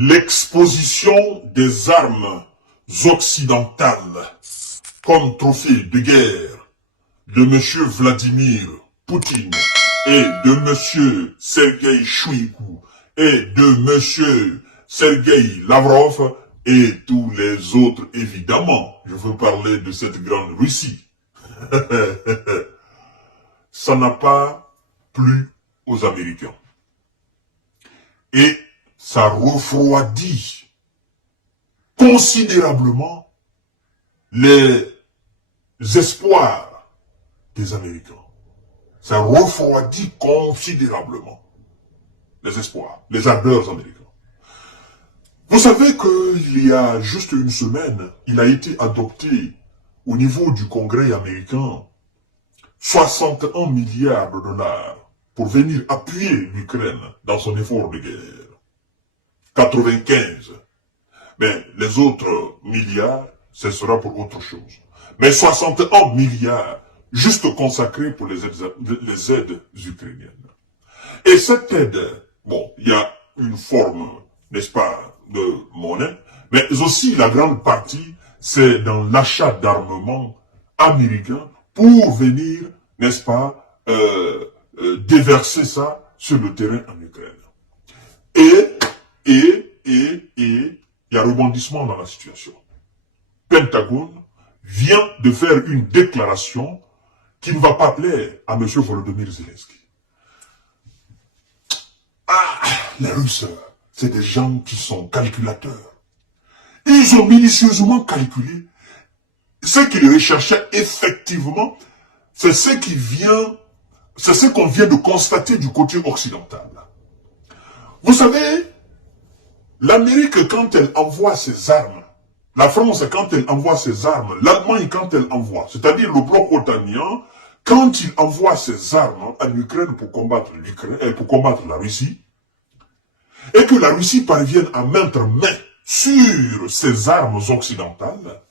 L'exposition des armes occidentales comme trophée de guerre de M. Vladimir Poutine et de M. Sergueï Chouikou et de M. Sergueï Lavrov et tous les autres, évidemment. Je veux parler de cette grande Russie. Ça n'a pas plu aux Américains. Et ça refroidit considérablement les espoirs des Américains. Ça refroidit considérablement les espoirs, les ardeurs américains. Vous savez qu'il y a juste une semaine, il a été adopté au niveau du Congrès américain 61 milliards de dollars pour venir appuyer l'Ukraine dans son effort de guerre. 95. Mais les autres milliards, ce sera pour autre chose. Mais 61 milliards, juste consacrés pour les aides ukrainiennes. Et cette aide, bon, il y a une forme, n'est-ce pas, de monnaie, mais aussi la grande partie, c'est dans l'achat d'armement américain pour venir, n'est-ce pas, déverser ça sur le terrain en Ukraine. Et, il y a rebondissement dans la situation. Pentagone vient de faire une déclaration qui ne va pas plaire à M. Volodymyr Zelensky. Ah, les Russes, c'est des gens qui sont calculateurs. Ils ont minutieusement calculé ce qu'ils recherchaient effectivement, c'est ce qu'on vient de constater du côté occidental. Vous savez, l'Amérique, quand elle envoie ses armes, la France, quand elle envoie ses armes, l'Allemagne, quand elle envoie, c'est-à-dire le bloc otanien, quand il envoie ses armes en Ukraine pour combattre la Russie, et que la Russie parvienne à mettre main sur ses armes occidentales,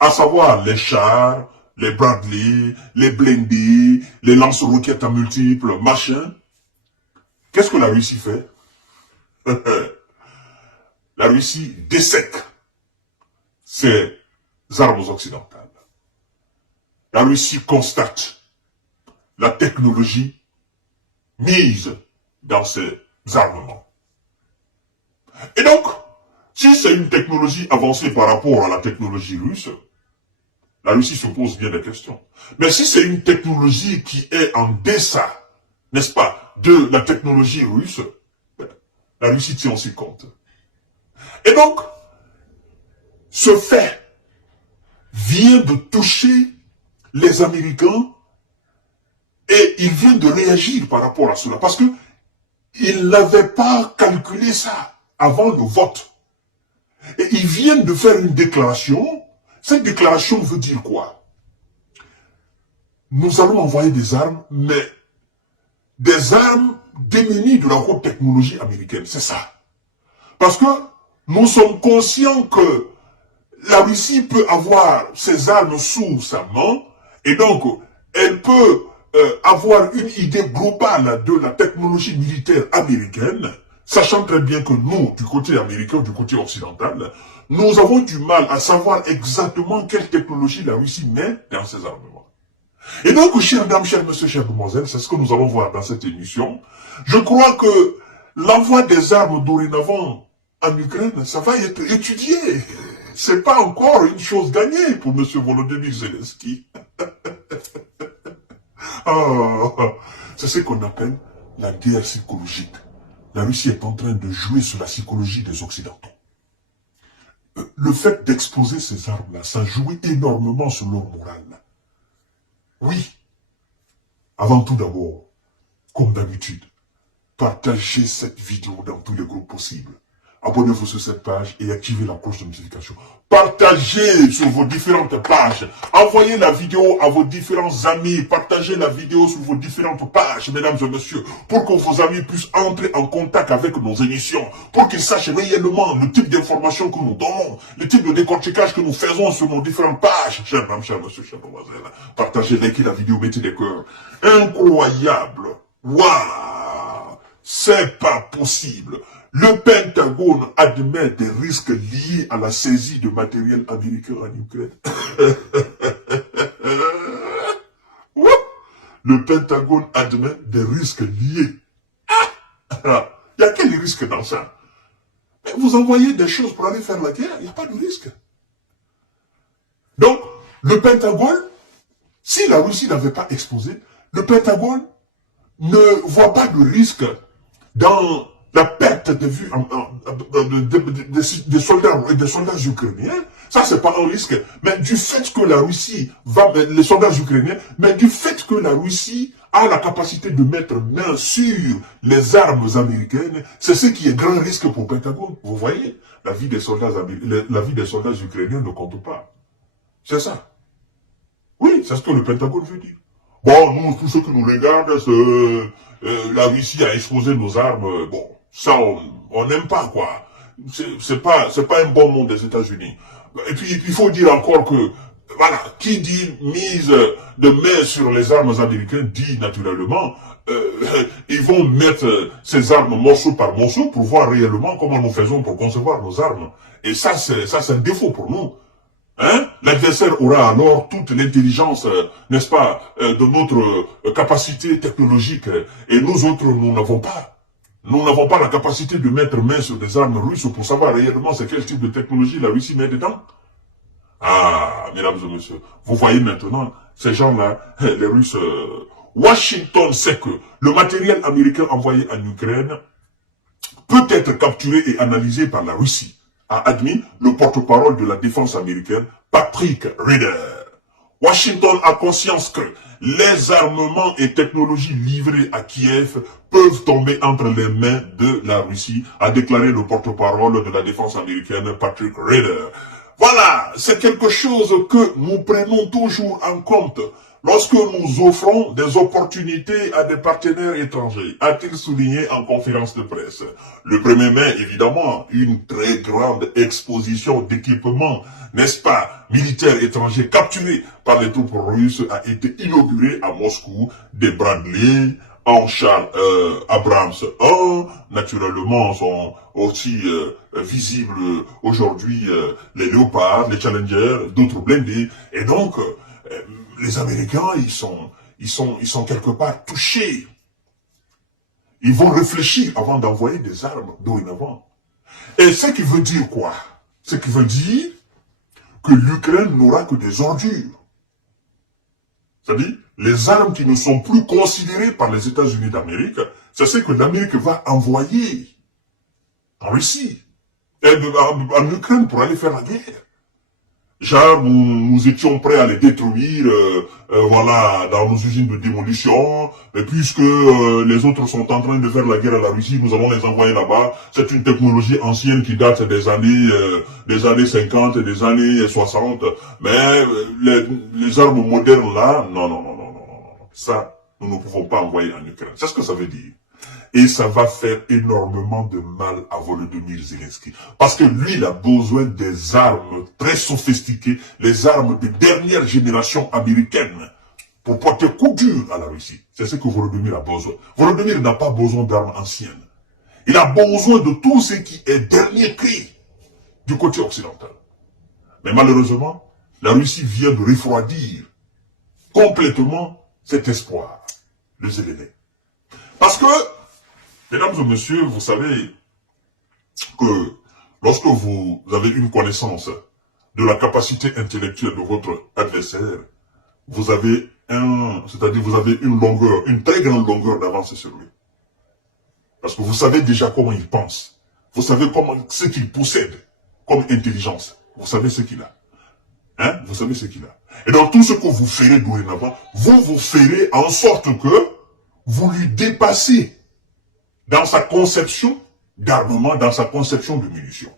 à savoir les chars, les Bradley, les blindés, les lance-roquettes à multiples, machin, qu'est-ce que la Russie fait? La Russie dessèque ses armes occidentales. La Russie constate la technologie mise dans ses armements. Et donc, si c'est une technologie avancée par rapport à la technologie russe, la Russie se pose bien des questions. Mais si c'est une technologie qui est en deçà, n'est-ce pas, de la technologie russe, la Russie tient aussi compte. Et donc, ce fait vient de toucher les Américains et ils viennent de réagir par rapport à cela. Parce que ils n'avaient pas calculé ça avant le vote. Et ils viennent de faire une déclaration. Cette déclaration veut dire quoi? Nous allons envoyer des armes, mais des armes démunies de la haute technologie américaine. C'est ça. Parce que nous sommes conscients que la Russie peut avoir ses armes sous sa main et donc elle peut avoir une idée globale de la technologie militaire américaine, sachant très bien que nous, du côté américain, du côté occidental, nous avons du mal à savoir exactement quelle technologie la Russie met dans ses armements. Et donc, chères dames, chers messieurs, chères demoiselles, c'est ce que nous allons voir dans cette émission. Je crois que l'envoi des armes dorénavant en Ukraine, ça va être étudié. C'est pas encore une chose gagnée pour M. Volodymyr Zelensky. C'est ce qu'on appelle la guerre psychologique. La Russie est en train de jouer sur la psychologie des Occidentaux. Le fait d'exposer ces armes-là, ça joue énormément sur leur morale. Oui. Avant tout d'abord, comme d'habitude, partagez cette vidéo dans tous les groupes possibles. Abonnez-vous sur cette page et activez la cloche de notification. Partagez sur vos différentes pages. Envoyez la vidéo à vos différents amis. Partagez la vidéo sur vos différentes pages, mesdames et messieurs, pour que vos amis puissent entrer en contact avec nos émissions, pour qu'ils sachent réellement le type d'informations que nous donnons, le type de décortiquage que nous faisons sur nos différentes pages. Chers dames, chers messieurs, chers demoiselles, partagez, likez la vidéo, mettez des cœurs. Incroyable. Waouh! C'est pas possible. Le Pentagone admet des risques liés à la saisie de matériel américain en Ukraine. Le Pentagone admet des risques liés. Il y a quel risque dans ça? Mais vous envoyez des choses pour aller faire la guerre, il n'y a pas de risque. Donc, le Pentagone, si la Russie n'avait pas exposé, le Pentagone ne voit pas de risque dans la perte de vue des soldats ukrainiens. Ça, c'est pas un risque. Mais du fait que la Russie les soldats ukrainiens, mais du fait que la Russie a la capacité de mettre main sur les armes américaines, c'est ce qui est grand risque pour le Pentagone. Vous voyez, la vie des soldats ukrainiens ne compte pas. C'est ça. Oui, c'est ce que le Pentagone veut dire. Bon, nous, tout ce qui nous regarde, c'est la Russie a exposé nos armes. Bon, ça, on n'aime pas, quoi. C'est pas un bon nom des États-Unis. Et puis, il faut dire encore que, voilà, qui dit mise de main sur les armes américaines dit naturellement, ils vont mettre ces armes morceau par morceau pour voir réellement comment nous faisons pour concevoir nos armes. Et ça, c'est un défaut pour nous. Hein? L'adversaire aura alors toute l'intelligence, n'est-ce pas, de notre capacité technologique. Et nous autres, nous n'avons pas. Nous n'avons pas la capacité de mettre main sur des armes russes pour savoir réellement c'est quel type de technologie la Russie met dedans. Ah, mesdames et messieurs, vous voyez maintenant, ces gens-là, les Russes, Washington sait que le matériel américain envoyé en Ukraine peut être capturé et analysé par la Russie, a admis le porte-parole de la défense américaine, Patrick Ryder. Washington a conscience que les armements et technologies livrés à Kiev peuvent tomber entre les mains de la Russie, a déclaré le porte-parole de la défense américaine, Patrick Ryder. Voilà, c'est quelque chose que nous prenons toujours en compte lorsque nous offrons des opportunités à des partenaires étrangers, a-t-il souligné en conférence de presse. Le 1er mai, évidemment, une très grande exposition d'équipements, n'est-ce pas, militaires étrangers capturés par les troupes russes a été inaugurée à Moscou. Des Bradley en Charles Abrams 1, naturellement, sont aussi visibles aujourd'hui les Léopards, les Challengers, d'autres blindés. Et donc, les Américains, ils sont quelque part touchés. Ils vont réfléchir avant d'envoyer des armes dorénavant. Et ce qui veut dire quoi? Ce qui veut dire que l'Ukraine n'aura que des ordures. C'est-à-dire, les armes qui ne sont plus considérées par les États-Unis d'Amérique, c'est ce que l'Amérique va envoyer en Russie, et en Ukraine pour aller faire la guerre. Genre, nous étions prêts à les détruire, voilà, dans nos usines de démolition, et puisque les autres sont en train de faire la guerre à la Russie, nous allons les envoyer là-bas. C'est une technologie ancienne qui date des années 50 et des années 60, mais les armes modernes là, non. Ça, nous ne pouvons pas envoyer en Ukraine. C'est ce que ça veut dire. Et ça va faire énormément de mal à Volodymyr Zelensky. Parce que lui, il a besoin des armes très sophistiquées, les armes de dernière génération américaine, pour porter coup dur à la Russie. C'est ce que Volodymyr a besoin. Volodymyr n'a pas besoin d'armes anciennes. Il a besoin de tout ce qui est dernier cri du côté occidental. Mais malheureusement, la Russie vient de refroidir complètement cet espoir, le Zelensky. Parce que, mesdames et messieurs, vous savez que lorsque vous avez une connaissance de la capacité intellectuelle de votre adversaire, vous avez vous avez une très grande longueur d'avance sur lui. Parce que vous savez déjà comment il pense. Vous savez ce qu'il possède comme intelligence. Vous savez ce qu'il a. Hein? Vous savez ce qu'il a. Et donc tout ce que vous ferez dorénavant, vous ferez en sorte que vous lui dépassez dans sa conception d'armement, dans sa conception de munitions.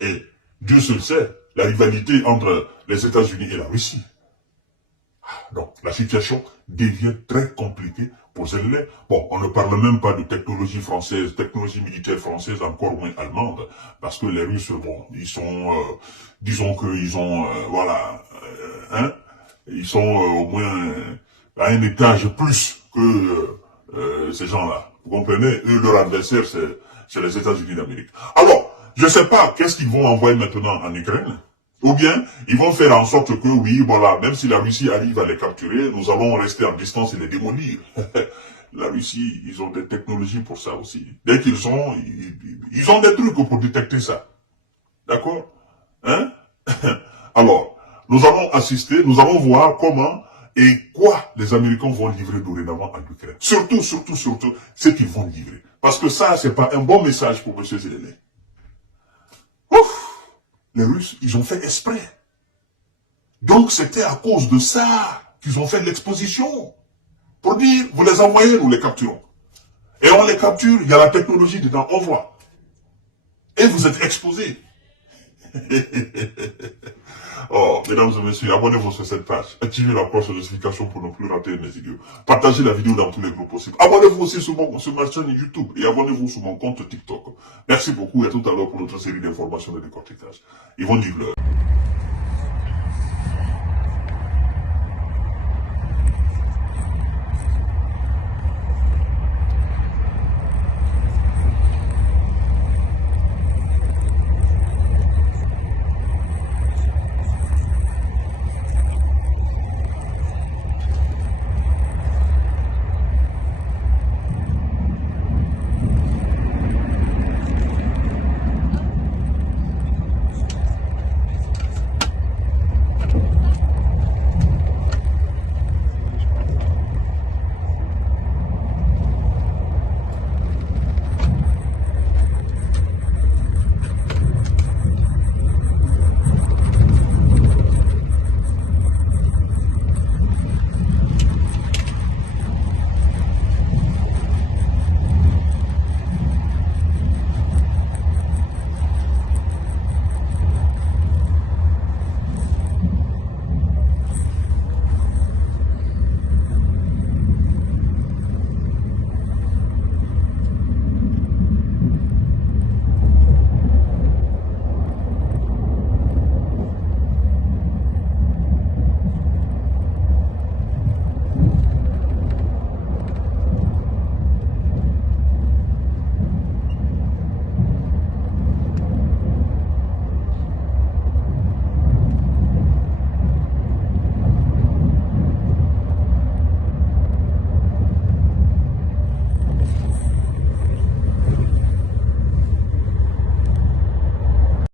Et Dieu seul sait la rivalité entre les États-Unis et la Russie. Donc, la situation devient très compliquée pour Zelensky. Bon, on ne parle même pas de technologie française, technologie militaire française, encore moins allemande, parce que les Russes, bon, ils sont, disons qu'ils ont, ils sont au moins à un étage plus que ces gens-là. Vous comprenez? Eux, leur adversaire, c'est les États-Unis d'Amérique. Alors, je ne sais pas qu'est-ce qu'ils vont envoyer maintenant en Ukraine. Ou bien, ils vont faire en sorte que, oui, voilà, même si la Russie arrive à les capturer, nous allons rester en distance et les démolir. La Russie, ils ont des technologies pour ça aussi. Dès qu'ils ont, ils ont des trucs pour détecter ça. D'accord? Hein? Alors, nous allons assister, nous allons voir comment et quoi les Américains vont livrer dorénavant à l'Ukraine. Surtout, ce qu'ils vont livrer. Parce que ça, c'est pas un bon message pour M. Zelensky. Ouf! Les Russes, ils ont fait exprès. Donc, c'était à cause de ça qu'ils ont fait l'exposition. Pour dire, vous les envoyez, nous les capturons. Et on les capture, il y a la technologie dedans, on voit. Et vous êtes exposés. Oh, mesdames et messieurs, abonnez-vous sur cette page. Activez la cloche de notification pour ne plus rater mes vidéos. Partagez la vidéo dans tous les groupes possibles. Abonnez-vous aussi sur ma chaîne YouTube et abonnez-vous sur mon compte TikTok. Merci beaucoup et à tout à l'heure pour notre série d'informations et de décortiquage. Ils vont dire l'heure.